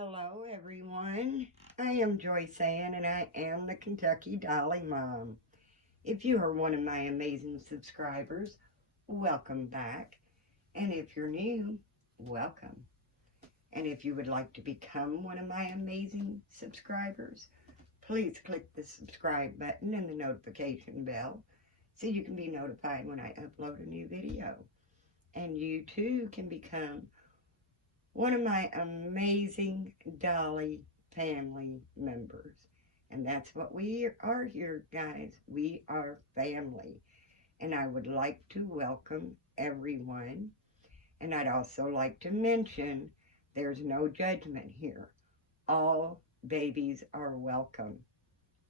Hello, everyone. I am Joyce Ann, and I am the Kentucky Dolly Mom. If you are one of my amazing subscribers, welcome back. And if you're new, welcome. And if you would like to become one of my amazing subscribers, please click the subscribe button and the notification bell so you can be notified when I upload a new video. And you too can become one of my amazing Dolly family members. And that's what we are here, guys. We are family. And I would like to welcome everyone. And I'd also like to mention there's no judgment here. All babies are welcome.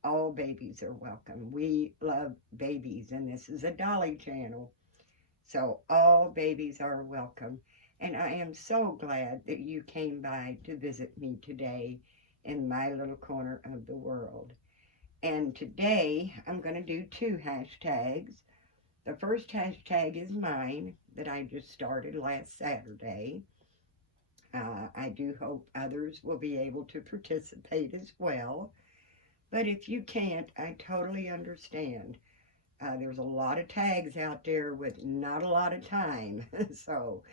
All babies are welcome. We love babies, and this is a Dolly channel. So all babies are welcome. And I am so glad that you came by to visit me today in my little corner of the world. And today I'm going to do two hashtags. The first hashtag is mine that I just started last Saturday. I do hope others will be able to participate as well. But if you can't, I totally understand. There's a lot of tags out there with not a lot of time. So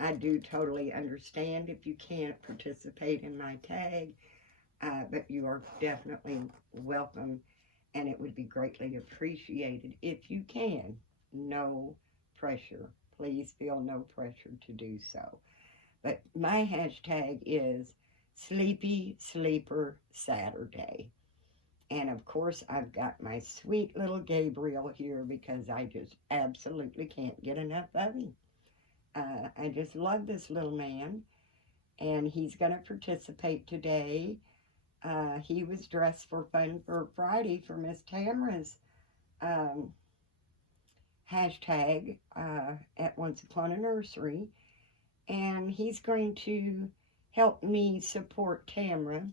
I do totally understand if you can't participate in my tag, but you are definitely welcome, and it would be greatly appreciated if you can. No pressure. Please feel no pressure to do so. But my hashtag is Sleepy Sleeper Saturday. And of course, I've got my sweet little Gabriel here because I just absolutely can't get enough of him. I just love this little man, and he's going to participate today. He was dressed for Fun for Friday for Miss Tamara's um, hashtag at Once Upon a Nursery, and he's going to help me support Tamara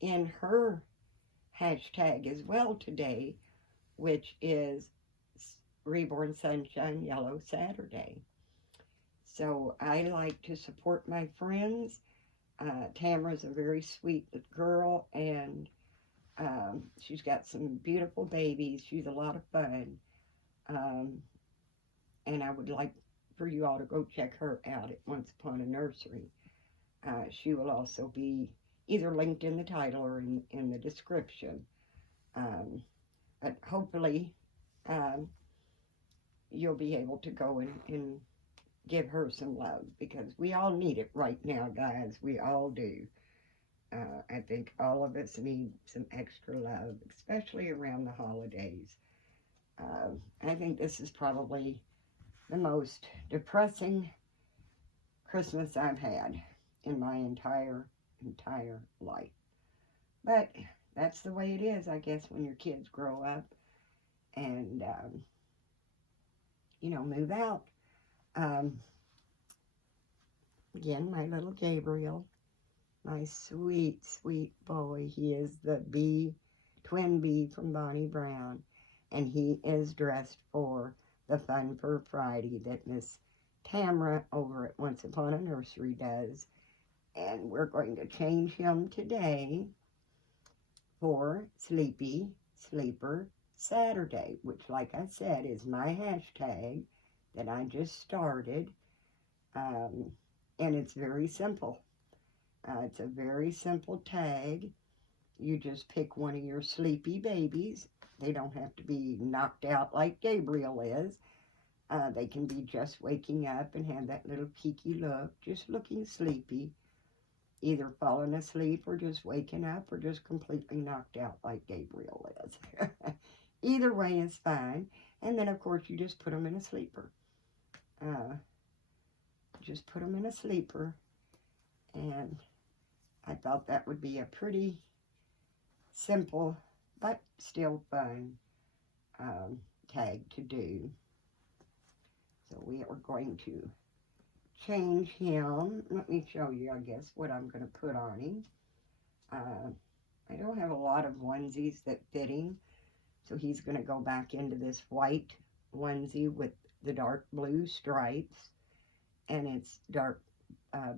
in her hashtag as well today, which is Reborn Sunshine Yellow Saturday. So I like to support my friends. Tamara's a very sweet girl, and she's got some beautiful babies. She's a lot of fun. Um, and I would like for you all to go check her out at Once Upon a Nursery. She will also be either linked in the title or in the description. Um, but hopefully you'll be able to go and give her some love, because we all need it right now, guys. We all do. I think all of us need some extra love, especially around the holidays. I think this is probably the most depressing Christmas I've had in my entire life. But that's the way it is, I guess, when your kids grow up and, move out. Um, Again, my little Gabriel, my sweet, sweet boy. He is the twin B from Bonnie Brown, and he is dressed for the Fun for Friday that Miss Tamara over at Once Upon a Nursery does. And we're going to change him today for Sleepy Sleeper Saturday, which, like I said, is my hashtag that I just started. And it's very simple. It's a very simple tag. You just pick one of your sleepy babies. They don't have to be knocked out like Gabriel is. They can be just waking up and have that little peaky look, just looking sleepy, either falling asleep or just waking up or just completely knocked out like Gabriel is. Either way is fine. And then, of course, you just put them in a sleeper. Just put them in a sleeper. And I thought that would be a pretty simple but still fun tag to do. So we are going to change him. Let me show you, I guess, what I'm going to put on him. I don't have a lot of onesies that fit him, so he's going to go back into this white onesie with the dark blue stripes, and it's dark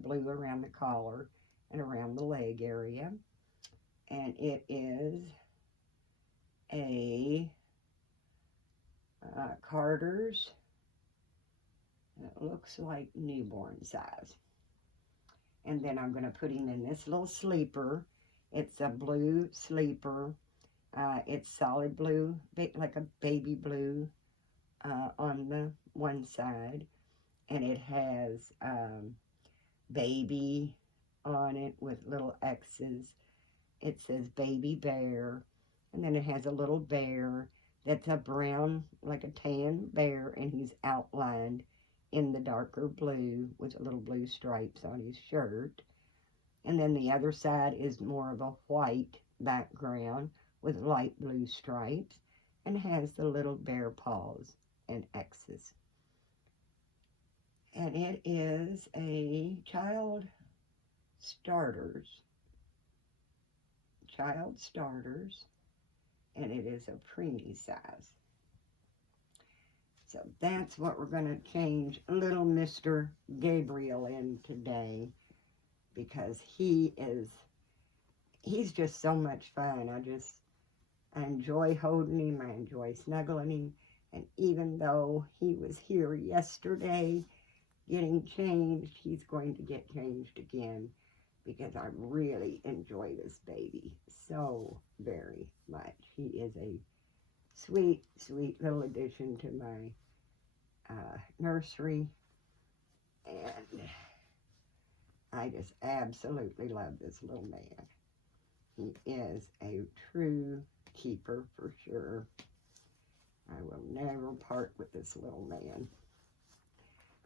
blue around the collar, and around the leg area. And it is a Carter's. It looks like newborn size. And then I'm going to put him in this little sleeper. It's a blue sleeper. It's solid blue, like a baby blue on the one side. And it has baby on it with little X's. It says baby bear. And then it has a little bear that's a brown, like a tan bear, and he's outlined in the darker blue with little blue stripes on his shirt. And then the other side is more of a white background with light blue stripes and has the little bear paws and X's. And it is a Child Starters, and it is a preemie size. So that's what we're going to change little Mr. Gabriel in today, because he's just so much fun. I enjoy holding him, I enjoy snuggling him, and even though he was here yesterday getting changed, he's going to get changed again, because I really enjoy this baby so very much. He is a sweet, sweet little addition to my nursery, and I just absolutely love this little man. He is a true keeper for sure. I will never part with this little man.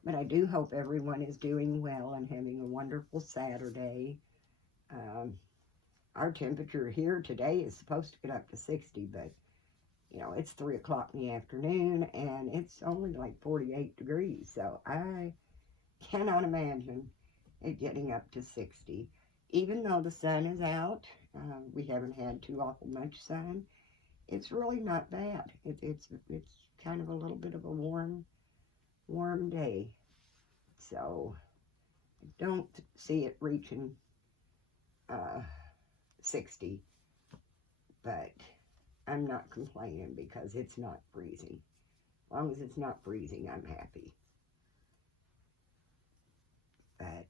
But I do hope everyone is doing well and having a wonderful Saturday. Our temperature here today is supposed to get up to 60, but you know, it's 3 o'clock in the afternoon and it's only like 48 degrees. So I cannot imagine it getting up to 60. Even though the sun is out, we haven't had too awful much sun. It's really not bad. It's kind of a little bit of a warm day. So I don't see it reaching 60, but I'm not complaining because it's not freezing. As long as it's not freezing, I'm happy. But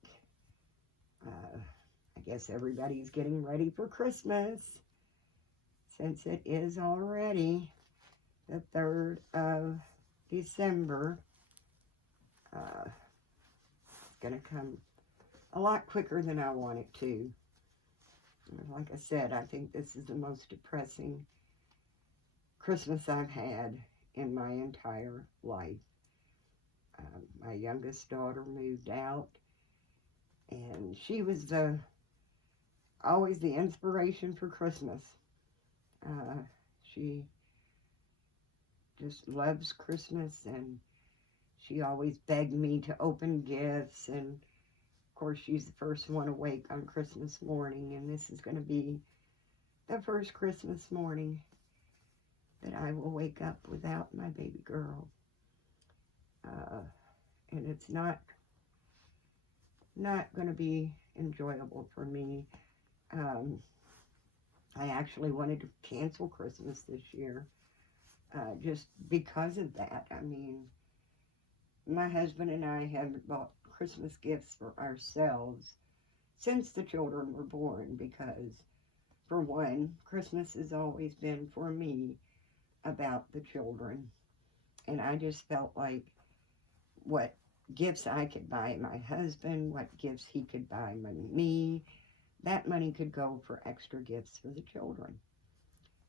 I guess everybody's getting ready for Christmas, since it is already the 3rd of December. It's going to come a lot quicker than I want it to. Like I said, I think this is the most depressing Christmas I've had in my entire life. My youngest daughter moved out, and she was always the inspiration for Christmas. She just loves Christmas, and she always begged me to open gifts, and of course she's the first one awake on Christmas morning, and this is going to be the first Christmas morning that I will wake up without my baby girl. And it's not going to be enjoyable for me. I actually wanted to cancel Christmas this year, just because of that. I mean, my husband and I haven't bought Christmas gifts for ourselves since the children were born, because, for one, Christmas has always been, for me, about the children. And I just felt like what gifts I could buy my husband, what gifts he could buy me, that money could go for extra gifts for the children.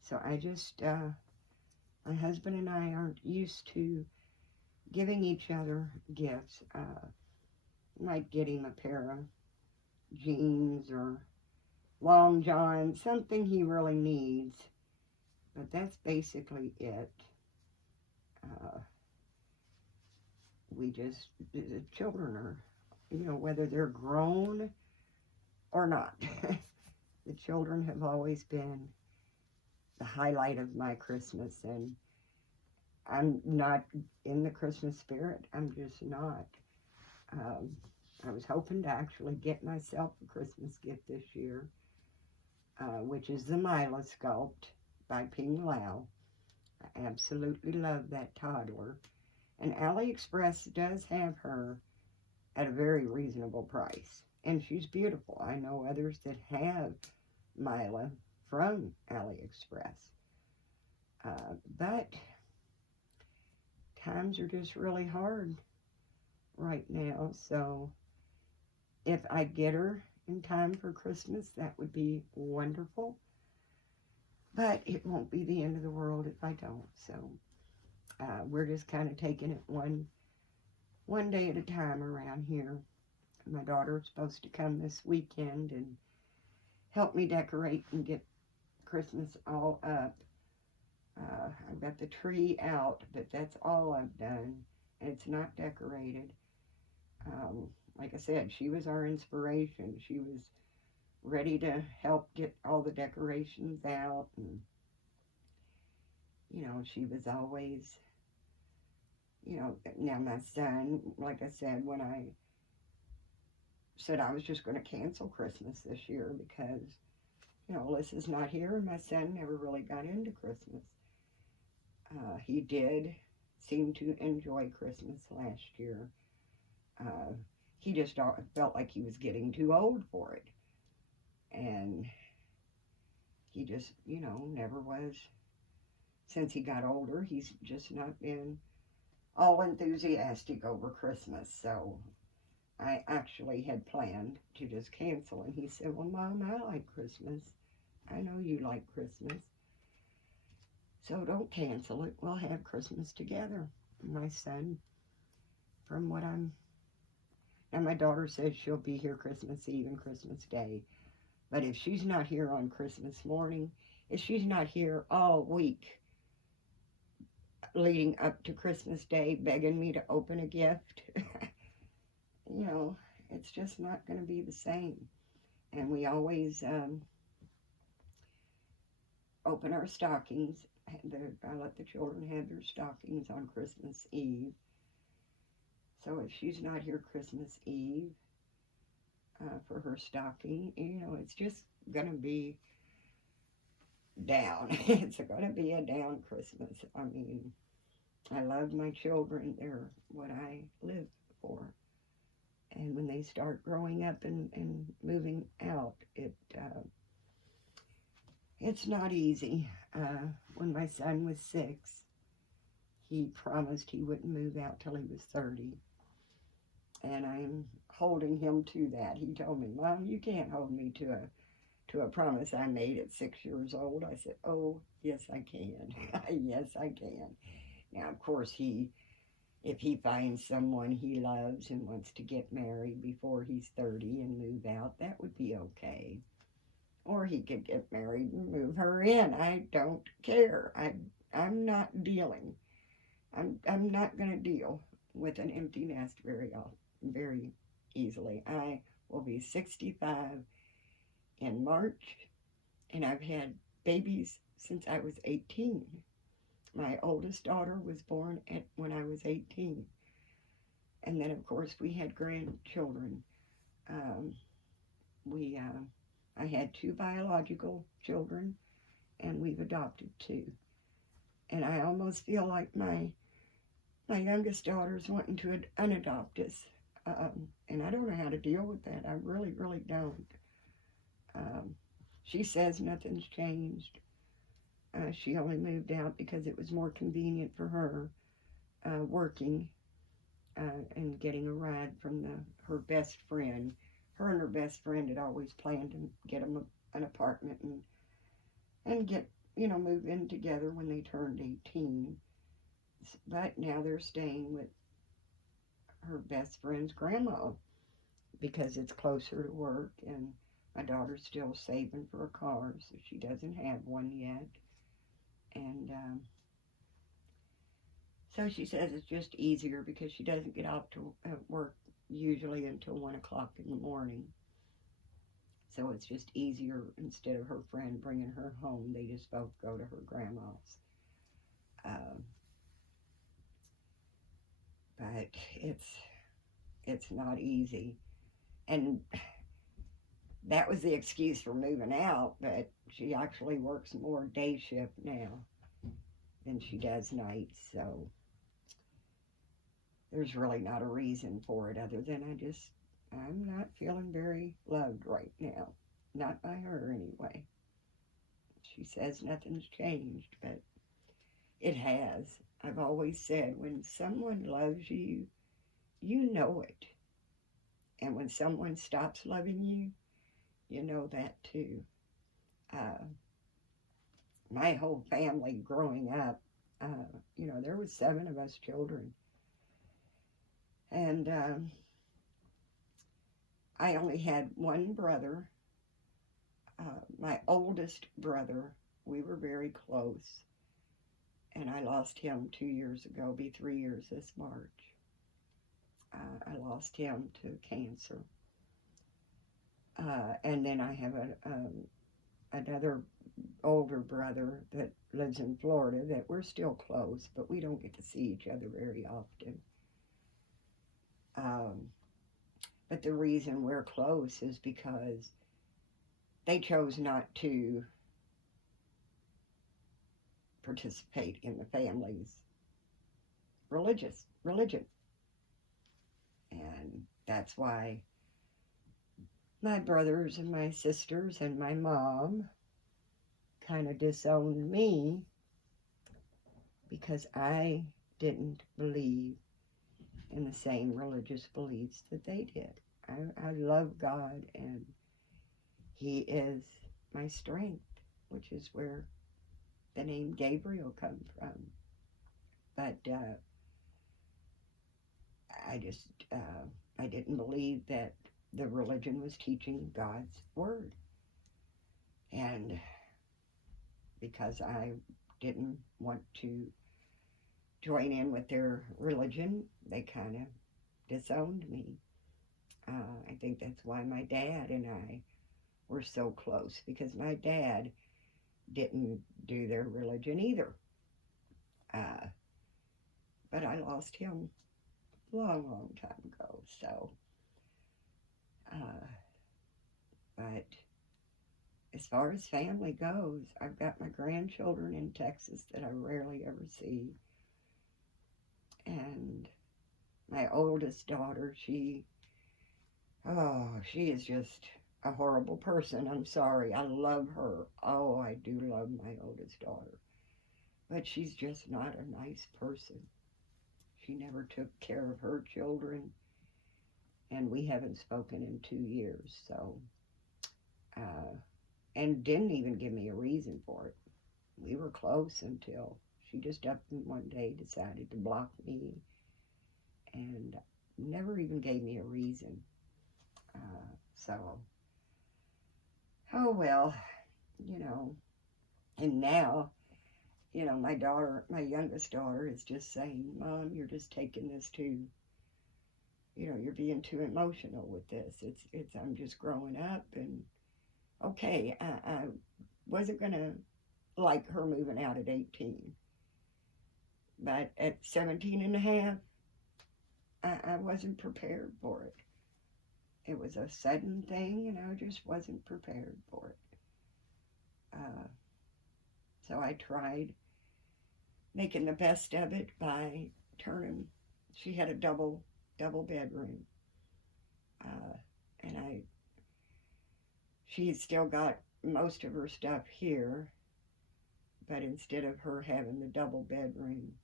So I just, my husband and I aren't used to giving each other gifts. Might get him a pair of jeans or long johns, something he really needs. But that's basically it. The children are, whether they're grown or not, the children have always been the highlight of my Christmas, and I'm not in the Christmas spirit. I'm just not. I was hoping to actually get myself a Christmas gift this year, which is the Mila Sculpt by Ping Lau. I absolutely love that toddler. And AliExpress does have her at a very reasonable price. And she's beautiful. I know others that have Mila from AliExpress. But times are just really hard right now. So if I get her in time for Christmas, that would be wonderful. But it won't be the end of the world if I don't. So we're just kind of taking it one day at a time around here. My daughter's supposed to come this weekend and help me decorate and get Christmas all up. I've got the tree out, but that's all I've done, and it's not decorated. Like I said, she was our inspiration. She was ready to help get all the decorations out, and she was always, now my son, like I said, when I said I was just going to cancel Christmas this year because, Alyssa's not here and my son never really got into Christmas. He did seem to enjoy Christmas last year. He just felt like he was getting too old for it. And he just, never was. Since he got older, he's just not been all enthusiastic over Christmas. So I actually had planned to just cancel. And he said, well, Mom, I like Christmas. I know you like Christmas. So don't cancel it. We'll have Christmas together. My son, from what and my daughter says she'll be here Christmas Eve and Christmas Day. But if she's not here on Christmas morning, if she's not here all week leading up to Christmas Day begging me to open a gift, it's just not going to be the same. And we always open our stockings. I let the children have their stockings on Christmas Eve. So if she's not here Christmas Eve for her stocking, it's just going to be down. It's going to be a down Christmas. I mean, I love my children. They're what I live for. And when they start growing up and moving out, it's not easy. When my son was 6, he promised he wouldn't move out till he was 30. And I'm holding him to that. He told me, Mom, you can't hold me to a promise I made at 6 years old. I said, oh, yes, I can. Yes, I can. Now, of course, if he finds someone he loves and wants to get married before he's 30 and move out, that would be okay. Or he could get married and move her in. I don't care. I'm not dealing. I'm not going to deal with an empty nest very easily. I will be 65 in March, and I've had babies since I was 18. My oldest daughter was born when I was 18. And then, of course, we had grandchildren. I had 2 biological children, and we've adopted 2. And I almost feel like my youngest daughter's wanting to unadopt us. And I don't know how to deal with that. I really, really don't. She says nothing's changed. She only moved out because it was more convenient for her working and getting a ride from her best friend. Her and her best friend had always planned to get them an apartment and get, move in together when they turned 18. But now they're staying with her best friend's grandma because it's closer to work, and my daughter's still saving for a car, so she doesn't have one yet. And so she says it's just easier because she doesn't get off to work usually until 1 o'clock in the morning. So it's just easier, instead of her friend bringing her home, they just both go to her grandma's. But it's not easy. And that was the excuse for moving out, but she actually works more day shift now than she does nights, so there's really not a reason for it other than I'm not feeling very loved right now. Not by her, anyway. She says nothing's changed, but it has. I've always said when someone loves you, you know it. And when someone stops loving you, you know that too. Uh, my whole family growing up, there was 7 of us children. And I only had one brother. My oldest brother, we were very close. And I lost him 2 years ago, be 3 years this March. I lost him to cancer. And then I have another older brother that lives in Florida that we're still close, but we don't get to see each other very often. But the reason we're close is because they chose not to participate in the family's religion. And that's why my brothers and my sisters and my mom kind of disowned me because I didn't believe in the same religious beliefs that they did. I love God, and He is my strength, which is where the name Gabriel comes from. But I didn't believe that the religion was teaching God's word. And because I didn't want to join in with their religion, they kind of disowned me. I think that's why my dad and I were so close, because my dad didn't do their religion either. But I lost him a long time ago, so. But as far as family goes, I've got my grandchildren in Texas that I rarely ever see. And my oldest daughter, she is just a horrible person. I'm sorry. I love her. Oh, I do love my oldest daughter. But she's just not a nice person. She never took care of her children. And we haven't spoken in 2 years, so, and didn't even give me a reason for it. We were close until she just up one day decided to block me and never even gave me a reason. Oh well, and now, my youngest daughter is just saying, Mom, you're just taking this too, you're being too emotional with this. I'm just growing up, and okay, I wasn't going to like her moving out at 18. But at 17 and a half, I wasn't prepared for it. It was a sudden thing, and I just wasn't prepared for it. So I tried making the best of it by she had a double bedroom. And she's still got most of her stuff here, but instead of her having the double bedroom,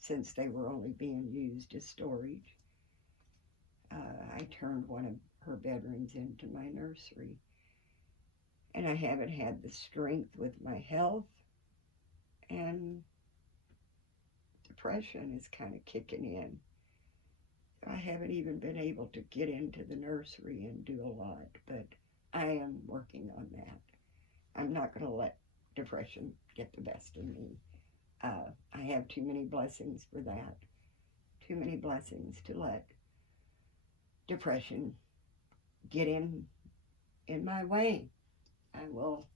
since they were only being used as storage, I turned one of her bedrooms into my nursery. And I haven't had the strength with my health, and depression is kind of kicking in. I haven't even been able to get into the nursery and do a lot, but I am working on that. I'm not going to let depression get the best of me. I have too many blessings for that. Too many blessings to let depression get in my way. I will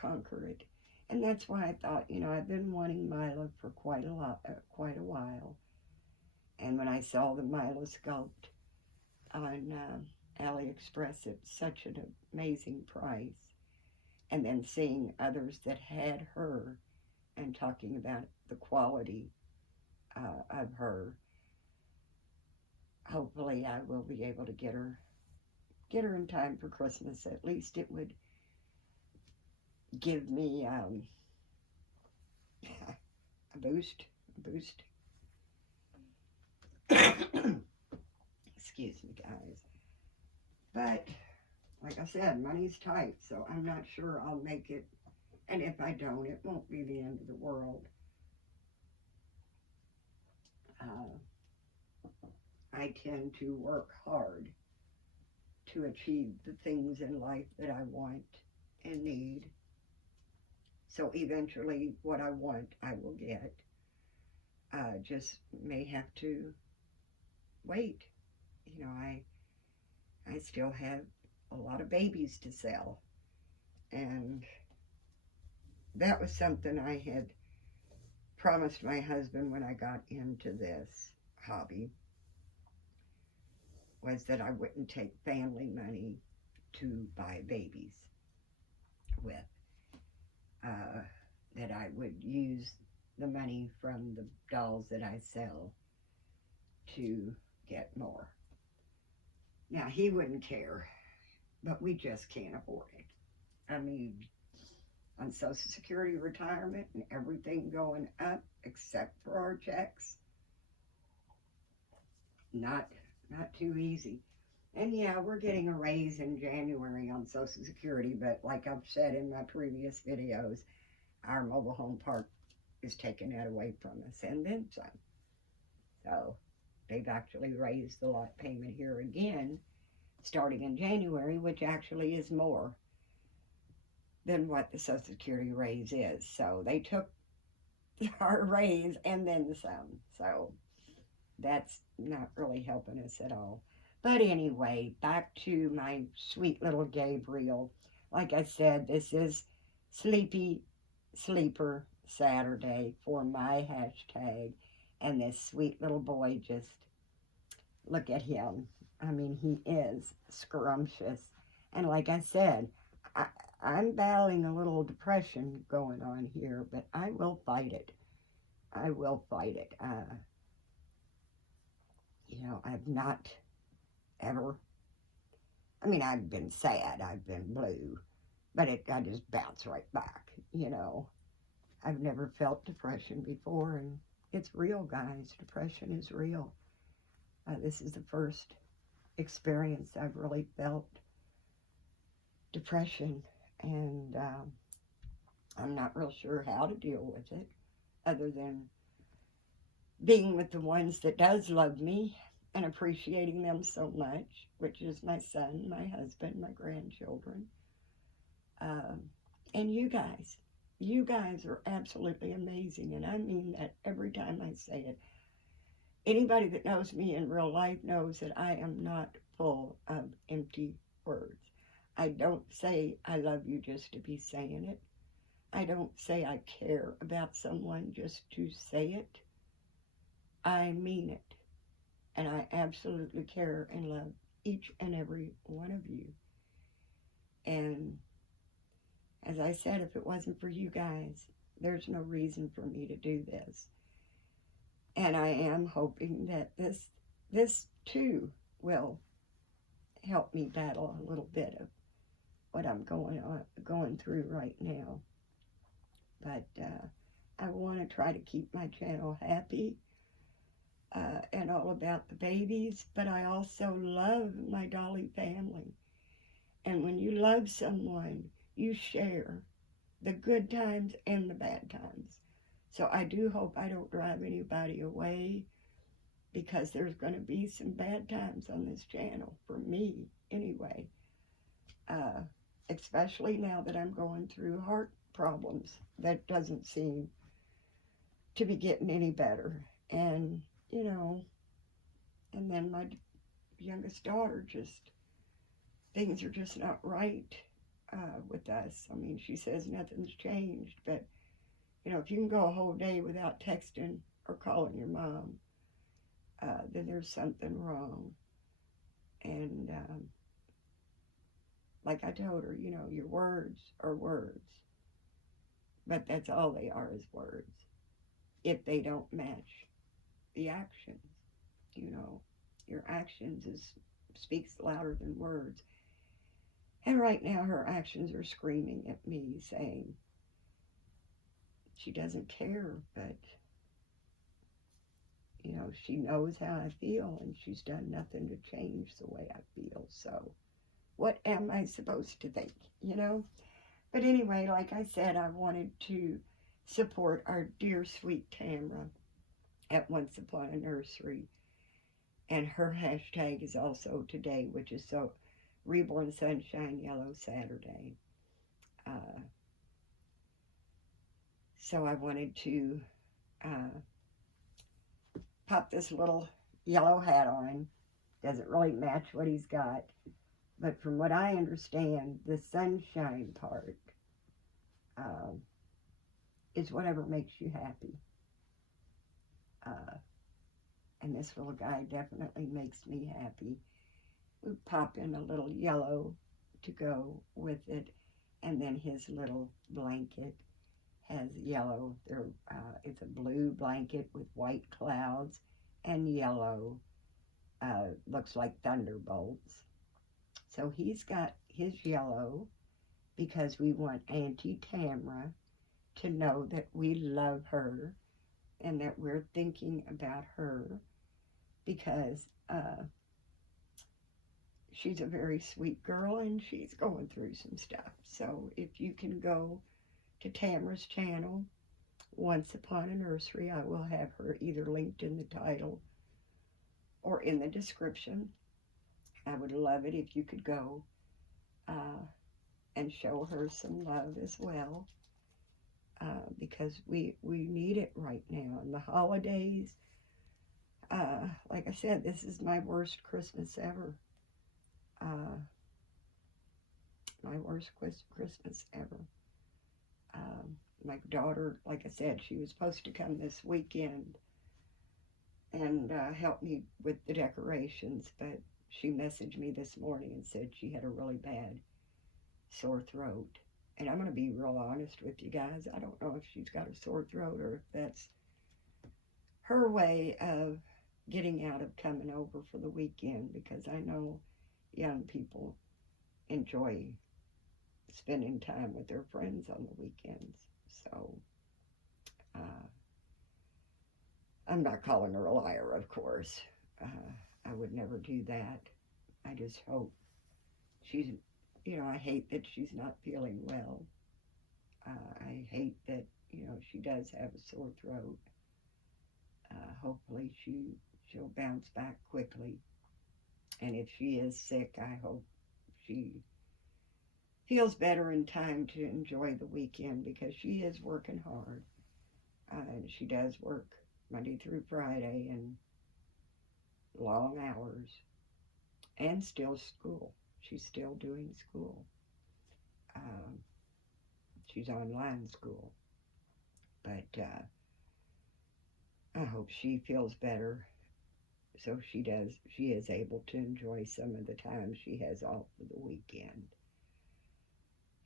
conquer it. And that's why I thought, I've been wanting Mila for quite a while. And when I saw the Mila Sculpt on AliExpress at such an amazing price, and then seeing others that had her and talking about the quality of her. Hopefully, I will be able to get her in time for Christmas. At least it would give me a boost. Excuse me, guys. But like I said, money's tight, so I'm not sure I'll make it. And if I don't, it won't be the end of the world. I tend to work hard to achieve the things in life that I want and need. So eventually, what I want, I will get. Just may have to wait. You know, I still have a lot of babies to sell, and that was something I had promised my husband when I got into this hobby, was that I wouldn't take family money to buy babies with. That I would use the money from the dolls that I sell to get more. Now, he wouldn't care, but we just can't afford it. I mean, on Social Security, retirement, and everything going up except for our checks, not too easy. And yeah, we're getting a raise in January on Social Security, but like I've said in my previous videos, our mobile home park is taking that away from us, and then some. So they've actually raised the lot payment here again, starting in January, which actually is more than what the Social Security raise is. So they took our raise and then some. So that's not really helping us at all. But anyway, back to my sweet little Gabriel. Like I said, this is Sleeper Saturday for my hashtag. And this sweet little boy, just look at him. I mean, he is scrumptious. And like I said, I'm battling a little depression going on here, but I will fight it. I will fight it. You know, I've not ever, I mean, I've been sad, I've been blue, but I just bounce right back, you know. I've never felt depression before, and it's real, guys. Depression is real. This is the first experience I've really felt depression, and I'm not real sure how to deal with it, other than being with the ones that does love me and appreciating them so much, which is my son, my husband, my grandchildren, and you guys. You guys are absolutely amazing, and I mean that every time I say it. Anybody that knows me in real life knows that I am not full of empty words. I don't say I love you just to be saying it. I don't say I care about someone just to say it. I mean it. And I absolutely care and love each and every one of you. And as I said, if it wasn't for you guys, there's no reason for me to do this. And I am hoping that this too will help me battle a little bit of what I'm going through right now. But I want to try to keep my channel happy and all about the babies. But I also love my Dolly family. And when you love someone, you share the good times and the bad times. So I do hope I don't drive anybody away, because there's going to be some bad times on this channel, for me anyway. Especially now that I'm going through heart problems that doesn't seem to be getting any better. And, you know, and then my youngest daughter, things are just not right with us. I mean, she says nothing's changed, but, you know, if you can go a whole day without texting or calling your mom, then there's something wrong. And like I told her, your words are words, but that's all they are, is words. If they don't match the actions, you know, your actions speaks louder than words. And right now her actions are screaming at me, saying she doesn't care, but she knows how I feel, and she's done nothing to change the way I feel. So what am I supposed to think? But anyway, like I said, I wanted to support our dear sweet Tamra at Once Upon a Nursery. And her hashtag is also today, which is so Reborn Sunshine Yellow Saturday. So I wanted to pop this little yellow hat on. Doesn't really match what he's got. But from what I understand, the sunshine part is whatever makes you happy. And this little guy definitely makes me happy. We pop in a little yellow to go with it, and then his little blanket has yellow. It's a blue blanket with white clouds and yellow. Looks like thunderbolts. So he's got his yellow because we want Auntie Tamra to know that we love her and that we're thinking about her, because she's a very sweet girl and she's going through some stuff. So if you can go to Tamra's channel, Once Upon a Nursery, I will have her either linked in the title or in the description. I would love it if you could go and show her some love as well, because we need it right now. In the holidays, like I said, this is my worst Christmas ever. My worst Christmas ever. My daughter, like I said, she was supposed to come this weekend and help me with the decorations, but she messaged me this morning and said she had a really bad sore throat. And I'm going to be real honest with you guys. I don't know if she's got a sore throat or if that's her way of getting out of coming over for the weekend, because I know young people enjoy spending time with their friends on the weekends. So I'm not calling her a liar, of course. I would never do that. I just hope she's, I hate that she's not feeling well. I hate that, she does have a sore throat. Hopefully she'll bounce back quickly. And if she is sick, I hope she feels better in time to enjoy the weekend, because she is working hard. She does work Monday through Friday and long hours, and still school. She's still doing school. She's online school. But I hope she feels better, so she is able to enjoy some of the time she has off for the weekend.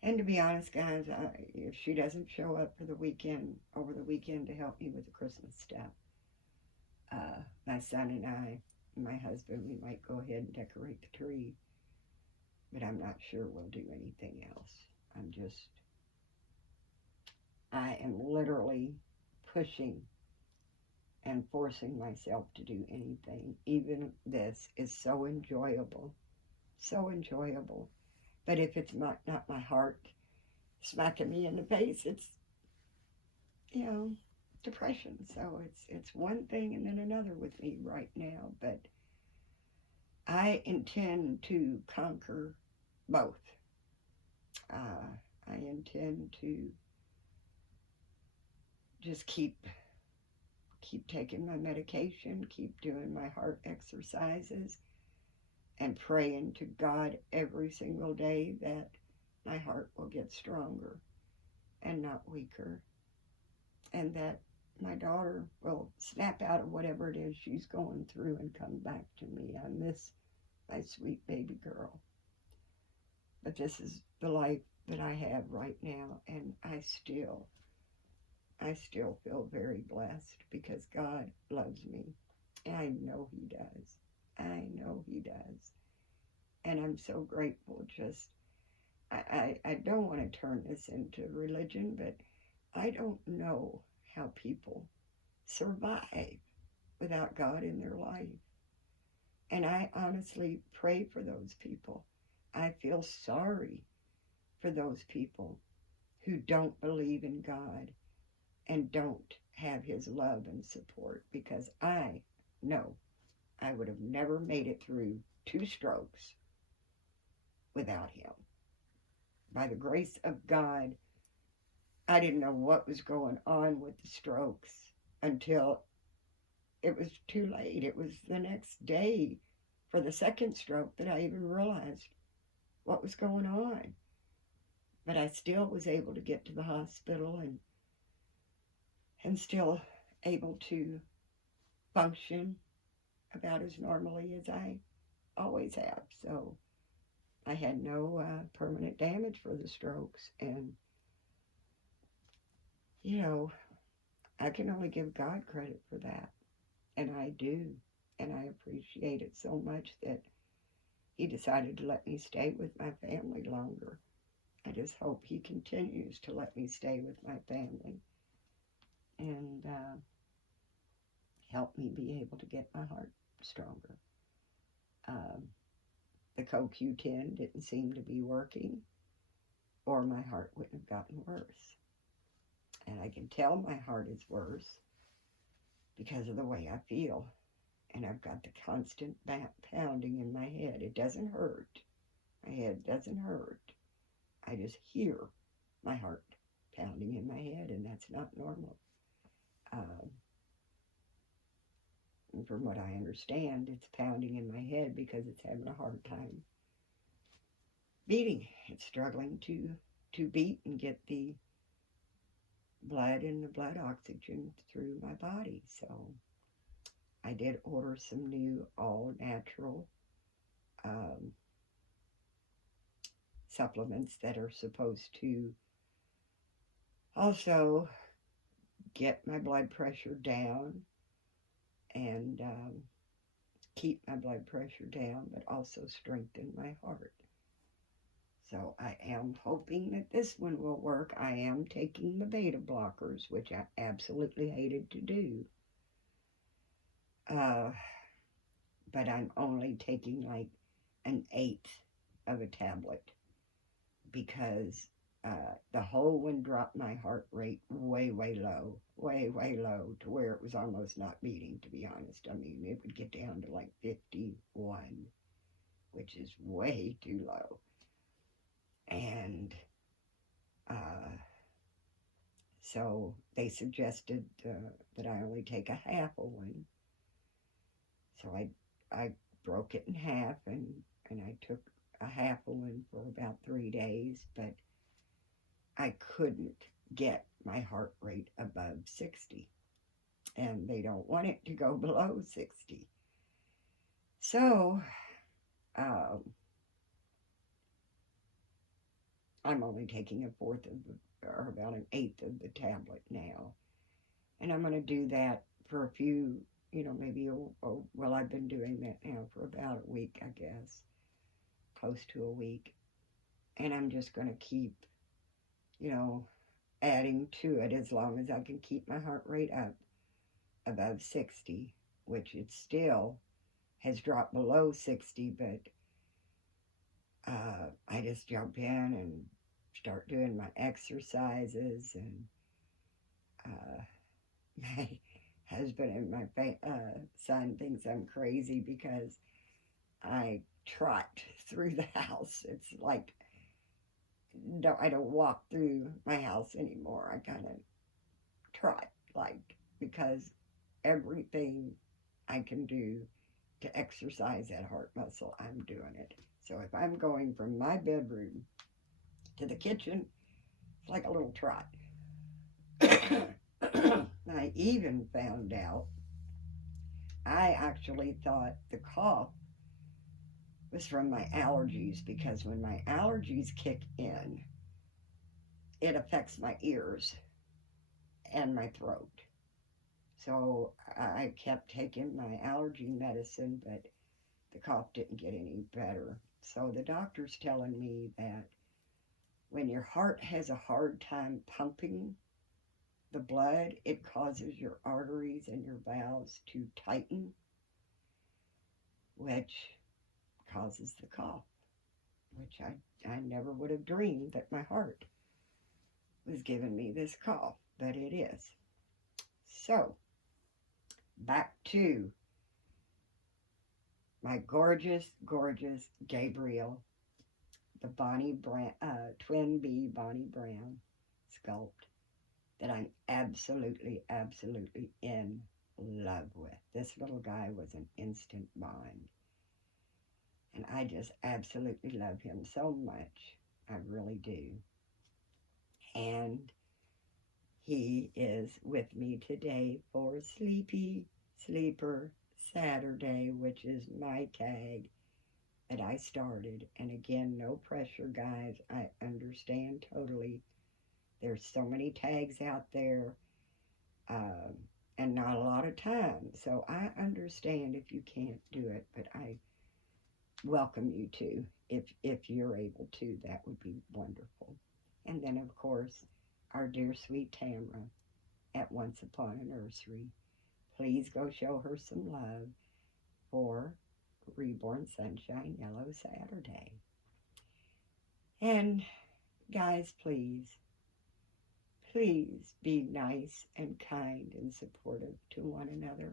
And to be honest, guys, if she doesn't show up for the weekend, over the weekend, to help me with the Christmas stuff, my son and I, and my husband, we might go ahead and decorate the tree. But I'm not sure we'll do anything else. I am literally pushing and forcing myself to do anything. Even this is so enjoyable. So enjoyable. But if it's not my heart smacking me in the face, it's, depression. So it's one thing and then another with me right now. But I intend to conquer both. I intend to just keep taking my medication, keep doing my heart exercises, and praying to God every single day that my heart will get stronger and not weaker, and that my daughter will snap out of whatever it is she's going through and come back to me. I miss my sweet baby girl. But this is the life that I have right now, and I still feel very blessed because God loves me. I know He does. I know He does. And I'm so grateful. Just, I don't want to turn this into religion, but I don't know how people survive without God in their life. And I honestly pray for those people. I feel sorry for those people who don't believe in God and don't have His love and support, because I know I would have never made it through 2 strokes without Him. By the grace of God, I didn't know what was going on with the strokes until it was too late. It was the next day for the second stroke that I even realized what was going on. But I still was able to get to the hospital and still able to function about as normally as I always have. So I had no permanent damage for the strokes. And, you know, I can only give God credit for that. And I do. And I appreciate it so much that He decided to let me stay with my family longer. I just hope He continues to let me stay with my family and help me be able to get my heart stronger. The CoQ10 didn't seem to be working, or my heart wouldn't have gotten worse. And I can tell my heart is worse because of the way I feel. And I've got the constant pounding in my head. It doesn't hurt. My head doesn't hurt. I just hear my heart pounding in my head, and that's not normal. And from what I understand, it's pounding in my head because it's having a hard time beating. It's struggling to beat and get the blood and the blood oxygen through my body. So I did order some new all-natural supplements that are supposed to also get my blood pressure down and keep my blood pressure down, but also strengthen my heart. So I am hoping that this one will work. I am taking the beta blockers, which I absolutely hated to do. But I'm only taking like an 1/8 of a tablet because the whole one dropped my heart rate way low, way low, to where it was almost not beating, to be honest. I mean, it would get down to like 51, which is way too low. And so they suggested that I only take a half of one. So I broke it in half, and I took a half of one for about 3 days, but I couldn't get my heart rate above 60. And they don't want it to go below 60. So I'm only taking 1/4 or about an 1/8 of the tablet now. And I'm going to do that for a few, maybe, well, I've been doing that now for about a week, I guess, close to a week. And I'm just going to keep, adding to it as long as I can keep my heart rate up above 60, which it still has dropped below 60, but I just jump in and start doing my exercises, and my husband and my son thinks I'm crazy because I trot through the house. It's like, I don't walk through my house anymore. I kind of trot, because everything I can do to exercise that heart muscle, I'm doing it. So if I'm going from my bedroom to the kitchen, it's like a little trot. I even found out, I actually thought the cough was from my allergies, because when my allergies kick in, it affects my ears and my throat. So I kept taking my allergy medicine, but the cough didn't get any better. So the doctor's telling me that when your heart has a hard time pumping the blood, it causes your arteries and your valves to tighten, which causes the cough, which I never would have dreamed that my heart was giving me this cough, but it is. So, back to my gorgeous, gorgeous Gabriel, the Twin B Bonnie Brown sculpt that I'm absolutely, absolutely in love with. This little guy was an instant bond. And I just absolutely love him so much. I really do. And he is with me today for Sleepy Sleeper Saturday, which is my tag that I started. And again, no pressure, guys. I understand totally. There's so many tags out there, and not a lot of time. So I understand if you can't do it, but I welcome you to. If you're able to, that would be wonderful. And then, of course, our dear sweet Tamara at Once Upon a Nursery. Please go show her some love for Reborn Sunshine Yellow Saturday. And guys, please be nice and kind and supportive to one another.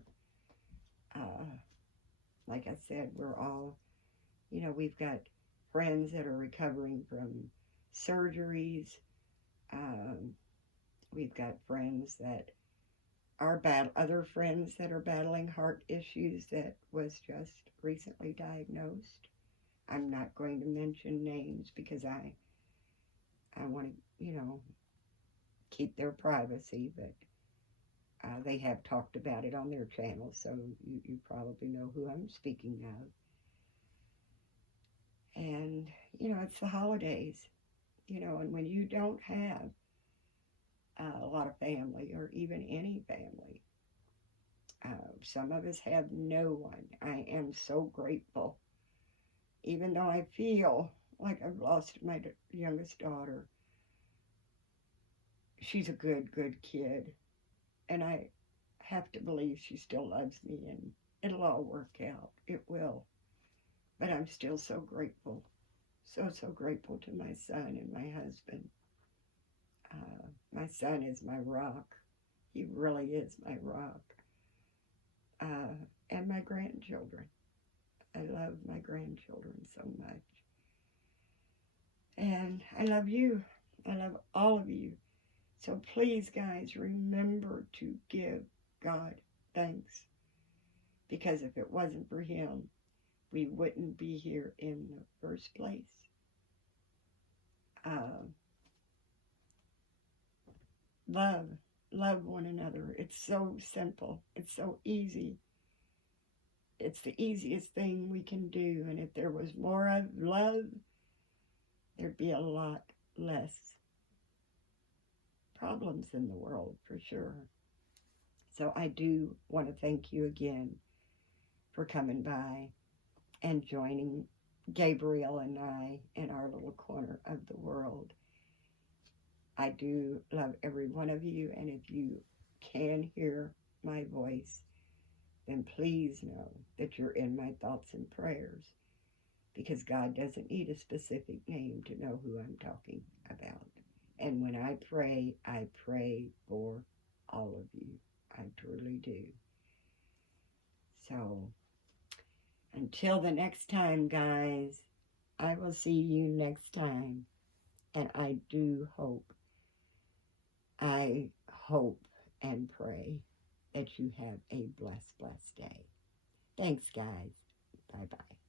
Like I said, we're all, we've got friends that are recovering from surgeries. We've got friends that are other friends that are battling heart issues that was just recently diagnosed. I'm not going to mention names because I want to, keep their privacy, but they have talked about it on their channel, so you probably know who I'm speaking of. And, it's the holidays, and when you don't have a lot of family or even any family, some of us have no one. I am so grateful, even though I feel like I've lost my youngest daughter. She's a good, good kid, and I have to believe she still loves me, and it'll all work out. It will. But I'm still so grateful, so grateful to my son and my husband. My son is my rock. He really is my rock. And my grandchildren. I love my grandchildren so much. And I love you. I love all of you. So please, guys, remember to give God thanks. Because if it wasn't for him, we wouldn't be here in the first place. Love one another. It's so simple. It's so easy. It's the easiest thing we can do. And if there was more of love, there'd be a lot less problems in the world, for sure. So I do want to thank you again for coming by and joining Gabriel and I in our little corner of the world. I do love every one of you, and if you can hear my voice, then please know that you're in my thoughts and prayers, because God doesn't need a specific name to know who I'm talking about. And when I pray for all of you. I truly do. So, until the next time, guys, I will see you next time. And I hope and pray that you have a blessed, blessed day. Thanks, guys. Bye-bye.